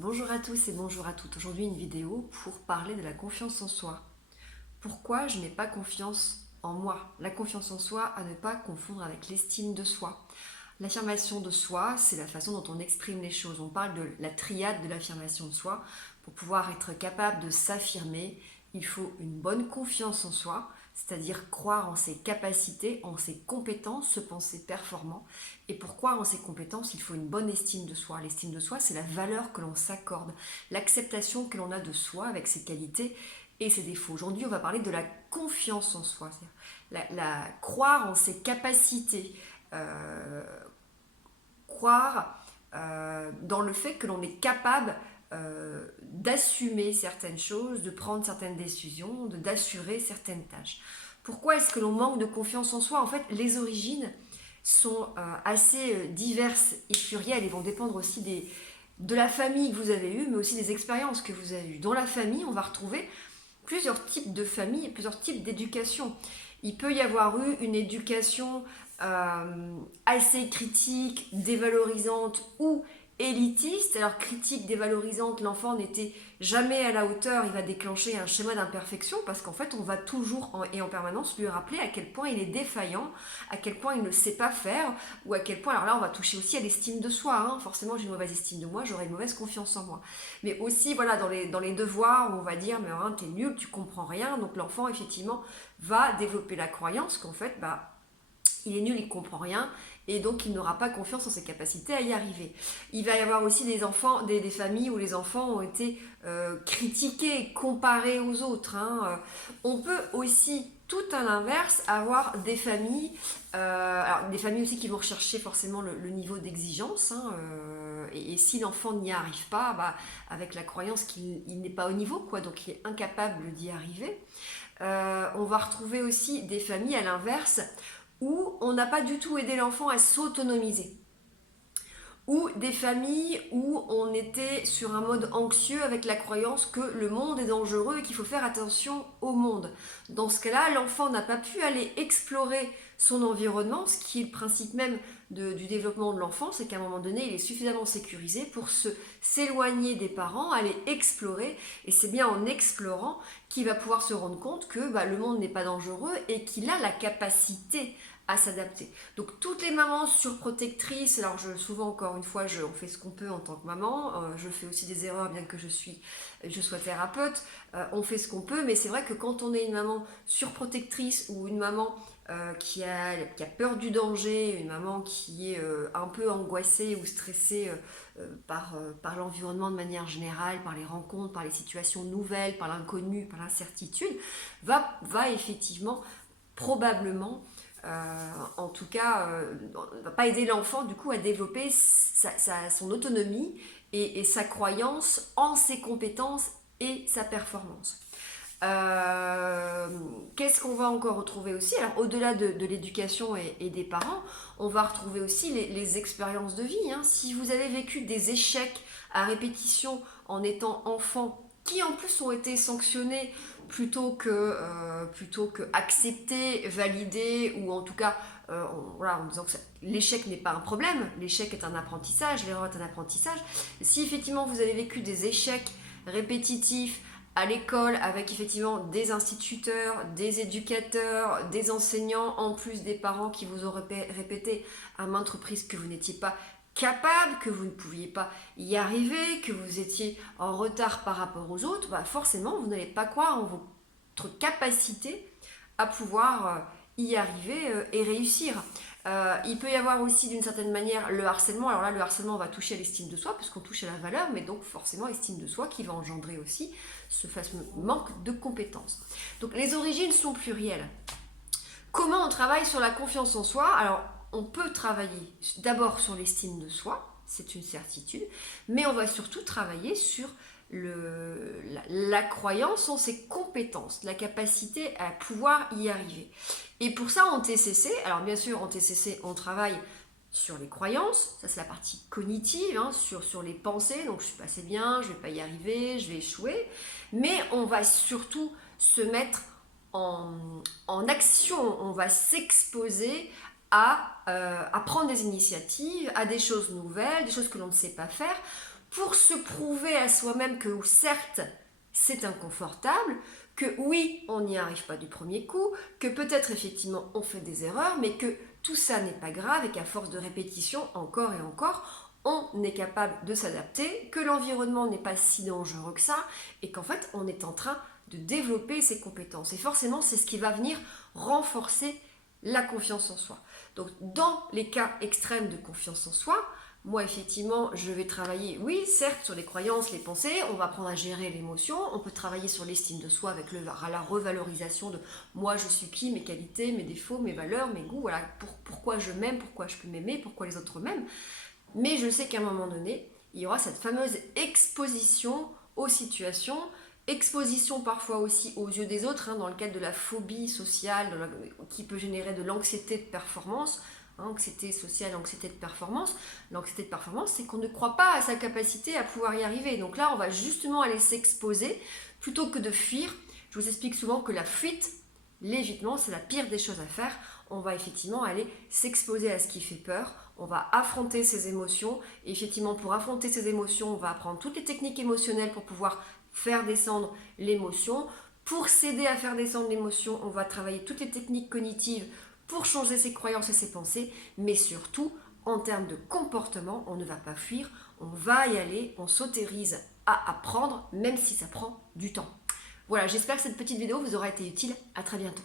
Bonjour à tous et bonjour à toutes. Aujourd'hui une vidéo pour parler de la confiance en soi. Pourquoi je n'ai pas confiance en moi? La confiance en soi à ne pas confondre avec l'estime de soi. L'affirmation de soi, c'est la façon dont on exprime les choses. On parle de la triade de l'affirmation de soi. Pour pouvoir être capable de s'affirmer, il faut une bonne confiance en soi, c'est-à-dire croire en ses capacités, en ses compétences, se penser performant. Et pour croire en ses compétences, il faut une bonne estime de soi. L'estime de soi, c'est la valeur que l'on s'accorde, l'acceptation que l'on a de soi avec ses qualités et ses défauts. Aujourd'hui, on va parler de la confiance en soi, croire en ses capacités, euh, croire dans le fait que l'on est capable d'assumer certaines choses, de prendre certaines décisions, d'assurer certaines tâches. Pourquoi est-ce que l'on manque de confiance en soi? En fait, les origines sont assez diverses et plurielles et vont dépendre aussi de la famille que vous avez eue, mais aussi des expériences que vous avez eues. Dans la famille, on va retrouver plusieurs types de familles et plusieurs types d'éducation. Il peut y avoir eu une éducation assez critique, dévalorisante ou élitiste. Alors critique, dévalorisante, l'enfant n'était jamais à la hauteur, il va déclencher un schéma d'imperfection parce qu'en fait on va toujours et en permanence lui rappeler à quel point il est défaillant, à quel point il ne sait pas faire ou à quel point, alors là on va toucher aussi à l'estime de soi, hein. Forcément j'ai une mauvaise estime de moi, j'aurai une mauvaise confiance en moi. Mais aussi voilà dans les devoirs où on va dire mais hein, t'es nul, tu comprends rien, donc l'enfant effectivement va développer la croyance qu'en fait il est nul, il ne comprend rien, et donc il n'aura pas confiance en ses capacités à y arriver. Il va y avoir aussi des enfants, des familles où les enfants ont été critiqués, comparés aux autres, hein. On peut aussi, tout à l'inverse, avoir des familles, alors des familles aussi qui vont rechercher forcément le niveau d'exigence, hein, et si l'enfant n'y arrive pas, avec la croyance qu'il n'est pas au niveau, quoi, donc il est incapable d'y arriver. On va retrouver aussi des familles à l'inverse où on n'a pas du tout aidé l'enfant à s'autonomiser, ou des familles où on était sur un mode anxieux avec la croyance que le monde est dangereux et qu'il faut faire attention au monde. Dans ce cas-là, l'enfant n'a pas pu aller explorer son environnement, ce qui est le principe même du développement de l'enfant, c'est qu'à un moment donné, il est suffisamment sécurisé pour s'éloigner des parents, aller explorer, et c'est bien en explorant qu'il va pouvoir se rendre compte que le monde n'est pas dangereux et qu'il a la capacité à s'adapter. Donc toutes les mamans surprotectrices, alors souvent encore une fois, on fait ce qu'on peut en tant que maman, je fais aussi des erreurs bien que je sois thérapeute, on fait ce qu'on peut, mais c'est vrai que quand on est une maman surprotectrice ou une maman qui a peur du danger, une maman qui est un peu angoissée ou stressée par l'environnement de manière générale, par les rencontres, par les situations nouvelles, par l'inconnu, par l'incertitude, va effectivement probablement en tout cas, ne va pas aider l'enfant du coup à développer son autonomie et sa croyance en ses compétences et sa performance. Qu'est-ce qu'on va encore retrouver aussi? Alors au-delà de l'éducation et des parents, on va retrouver aussi les expériences de vie, hein. Si vous avez vécu des échecs à répétition en étant enfant, qui en plus ont été sanctionnés plutôt que acceptés, validés, ou en tout cas voilà, en disant que l'échec n'est pas un problème, l'échec est un apprentissage, l'erreur est un apprentissage. Si effectivement vous avez vécu des échecs répétitifs à l'école avec effectivement des instituteurs, des éducateurs, des enseignants, en plus des parents qui vous ont répété à maintes reprises que vous n'étiez pas capable, que vous ne pouviez pas y arriver, que vous étiez en retard par rapport aux autres, forcément vous n'allez pas croire en votre capacité à pouvoir y arriver et réussir. Il peut y avoir aussi d'une certaine manière le harcèlement. Alors là, le harcèlement va toucher à l'estime de soi, puisqu'on touche à la valeur, mais donc forcément l'estime de soi qui va engendrer aussi ce fameux manque de compétences. Donc les origines sont plurielles. Comment on travaille sur la confiance en soi? Alors on peut travailler d'abord sur l'estime de soi, c'est une certitude, mais on va surtout travailler sur la croyance en ses compétences, la capacité à pouvoir y arriver. Et pour ça, en TCC, alors bien sûr, en TCC, on travaille sur les croyances, ça c'est la partie cognitive, hein, sur les pensées, donc je suis pas assez bien, je vais pas y arriver, je vais échouer, mais on va surtout se mettre en action, on va s'exposer à prendre des initiatives, à des choses nouvelles, des choses que l'on ne sait pas faire, pour se prouver à soi-même que certes, c'est inconfortable, que oui, on n'y arrive pas du premier coup, que peut-être effectivement on fait des erreurs, mais que tout ça n'est pas grave et qu'à force de répétition, encore et encore, on est capable de s'adapter, que l'environnement n'est pas si dangereux que ça, et qu'en fait on est en train de développer ses compétences. Et forcément, c'est ce qui va venir renforcer la confiance en soi. Donc dans les cas extrêmes de confiance en soi, moi, effectivement, je vais travailler, oui, certes, sur les croyances, les pensées, on va apprendre à gérer l'émotion, on peut travailler sur l'estime de soi avec la revalorisation de moi, je suis qui, mes qualités, mes défauts, mes valeurs, mes goûts, voilà, pourquoi je m'aime, pourquoi je peux m'aimer, pourquoi les autres m'aiment. Mais je sais qu'à un moment donné, il y aura cette fameuse exposition aux situations, exposition parfois aussi aux yeux des autres, dans le cadre de la phobie sociale, qui peut générer de l'anxiété de performance. Anxiété sociale, anxiété de performance. L'anxiété de performance, c'est qu'on ne croit pas à sa capacité à pouvoir y arriver. Donc là, on va justement aller s'exposer plutôt que de fuir. Je vous explique souvent que la fuite, l'évitement, c'est la pire des choses à faire. On va effectivement aller s'exposer à ce qui fait peur. On va affronter ses émotions. Et effectivement, pour affronter ses émotions, on va apprendre toutes les techniques émotionnelles pour pouvoir faire descendre l'émotion. Pour s'aider à faire descendre l'émotion, on va travailler toutes les techniques cognitives pour changer ses croyances et ses pensées, mais surtout, en termes de comportement, on ne va pas fuir, on va y aller, on s'autorise à apprendre, même si ça prend du temps. Voilà, j'espère que cette petite vidéo vous aura été utile. À très bientôt.